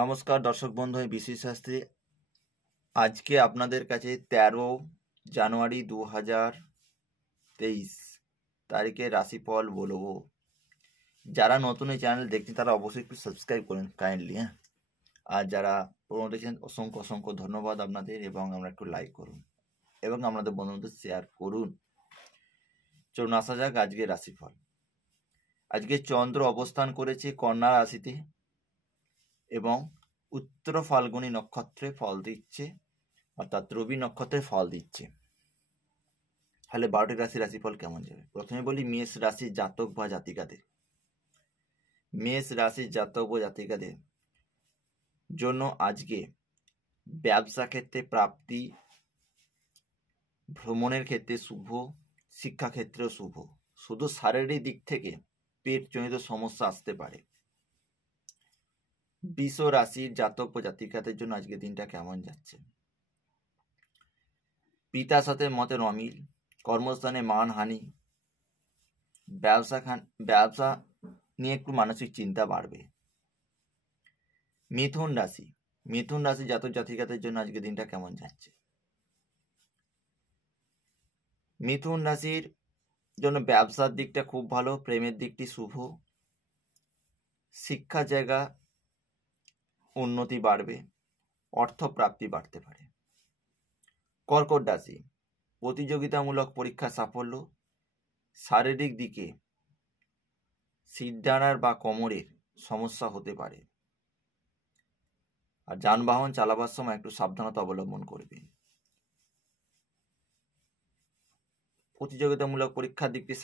নমস্কার দর্শক বন্ধু, আমি বিশ্বজিৎ শাস্ত্রী। আজকে আপনাদের কাছে 13 জানুয়ারি 2023 তারিখে রাশিফল বলবো। যারা নতুন এই চ্যানেল দেখছেন তারা অবশ্যই একটু সাবস্ক্রাইব করুন কাইন্ডলি, হ্যাঁ। আর যারা পুরনো দেখছেন অসংখ্য অসংখ্য ধন্যবাদ আপনাদের, এবং আমরা একটু লাইক করুন এবং আপনাদের বন্ধুদের শেয়ার করুন। চলুন আসা যাক আজকে রাশিফল। আজকে চন্দ্র অবস্থান করেছে কন্যা রাশিতে এবং উত্তর ফাল্গুনী নক্ষত্রে ফল দিচ্ছে, অর্থাৎ রবি নক্ষত্রে ফল দিচ্ছে। তাহলে 12টি রাশি রাশিফল কেমন যাবে? প্রথমে বলি মেষ রাশির জাতক বা জাতিকাদের। মেষ রাশির জাতক বা জাতিকাদের জন্য আজকে ব্যবসা ক্ষেত্রে প্রাপ্তি, ভ্রমণের ক্ষেত্রে শুভ, শিক্ষা ক্ষেত্রেও শুভ। শুধু শারীরিক দিক থেকে পেটজনিত সমস্যা আসতে পারে। বৃষ রাশির জাতক বা জাতিকাদের জন্য আজকে দিনটা কেমন যাচ্ছে? পিতার সাথে মতের অমিল, কর্মস্থানে মানহানি, ব্যবসা নিয়ে একটু মানসিক চিন্তা বাড়বে। মিথুন রাশি জাতক জাতিকাদের জন্য আজকে দিনটা কেমন যাচ্ছে? মিথুন রাশির জন্য ব্যবসার দিকটা খুব ভালো, প্রেমের দিকটি শুভ, শিক্ষা জায়গা উন্নতি বাড়বে, অর্থ প্রাপ্তি বাড়তে পারে। কর্কট রাশি প্রতিযোগিতামূলক পরীক্ষা সাফল্য, শারীরিক দিকে শিরদাঁড়ার বা কোমরের সমস্যা হতে পারে। আর যানবাহন চালাবার সময় একটু সাবধানতা অবলম্বন করবেন। প্রতিযোগিতামূলক পরীক্ষার দিকটি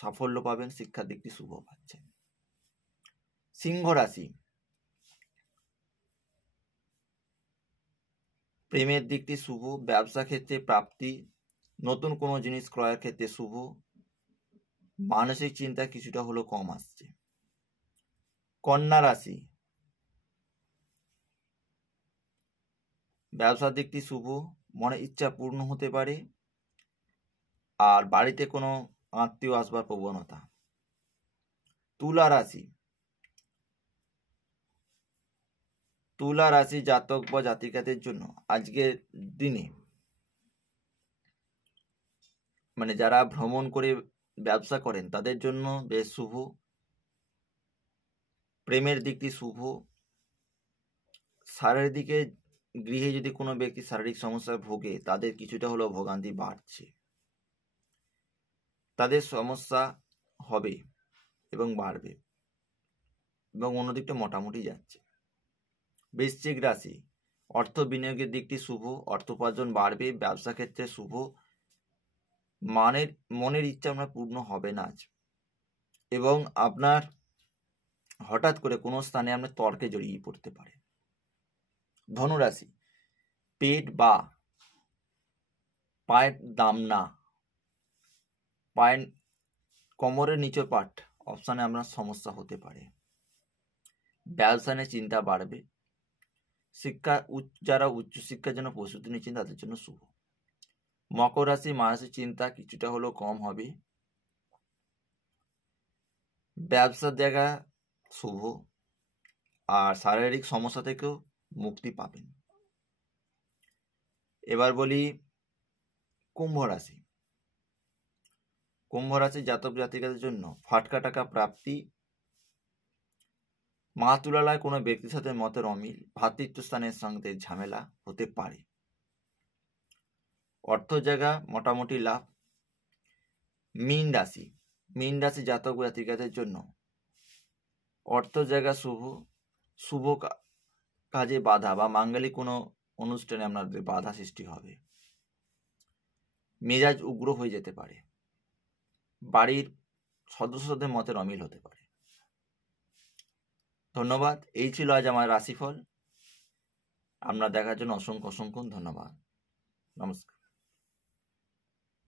সাফল্য পাবেন, শিক্ষার দিকটি শুভ পাচ্ছেন। সিংহ রাশি প্রেমের দিকটি শুভ, ব্যবসা ক্ষেত্রে প্রাপ্তি, নতুন কোনো জিনিস ক্রয়ের ক্ষেত্রে শুভ, মানসিক চিন্তা কিছুটা হলেও কম আসছে। কন্যা রাশি ব্যবসার দিকটি শুভ, মনে ইচ্ছা পূর্ণ হতে পারে, আর বাড়িতে কোনো আত্মীয় আসবার প্রবণতা। তুলা রাশি জাতক বা জাতিকাদের জন্য আজকের দিনে যারা ভ্রমণ করে ব্যবসা করেন তাদের জন্য বেশ শুভ, প্রেমের দিকটি শুভ, শারীরিক দিকে গৃহে যদি কোনো ব্যক্তি শারীরিক সমস্যায় ভোগে তাদের কিছুটা হলেও ভোগান্তি বাড়ছে, তাদের সমস্যা হবে এবং বাড়বে, এবং অন্যদিকটা মোটামুটি যাচ্ছে। বৃশ্চিক রাশি অর্থ বিনিয়োগের দিকটি শুভ, অর্থ উপার্জন বাড়বে, ব্যবসা ক্ষেত্রে শুভ, মনের ইচ্ছা আপনার পূর্ণ হবে না আজ, এবং আপনার হঠাৎ করে কোনো স্থানে আপনার তর্কে জড়িয়ে পড়তে পারে। ধনুরাশি পেট বা পায়ের দামনা, কোমরের নিচের পাট অপশানে আপনার সমস্যা হতে পারে। ব্যবসা নিয়ে চিন্তা বাড়বে, যারা উচ্চশিক্ষার জন্য প্রস্তুতি নিচ্ছেন তাদের জন্য শুভ। মকর রাশি মানসিক চিন্তা কিছুটা হলেও কম হবে, ব্যবসার জায়গা শুভ, আর শারীরিক সমস্যা থেকেও মুক্তি পাবেন। এবার বলি কুম্ভ রাশি জাতক জাতিকাদের জন্য ফাটকা টাকা প্রাপ্তি, মা তুলালয় কোনো ব্যক্তির সাথে মতের অমিল, ভ্রাতৃত্ব স্থানের সঙ্গে ঝামেলা হতে পারে। অর্থ জায়গা মোটামুটি লাভ। মীন রাশি জাতক জাতিকাদের জন্য অর্থ জায়গা শুভ কাজে বাধা বা মাঙ্গলিক কোনো অনুষ্ঠানে আপনাদের বাধা সৃষ্টি হবে। মেজাজ উগ্র হয়ে যেতে পারে, বাড়ির সদস্যদের মতের অমিল হতে পারে। ধন্যবাদ। এই ছিল আজ আমার রাশিফল। আপনার দেখার জন্য অসংখ্য অসংখ্য ধন্যবাদ। নমস্কার।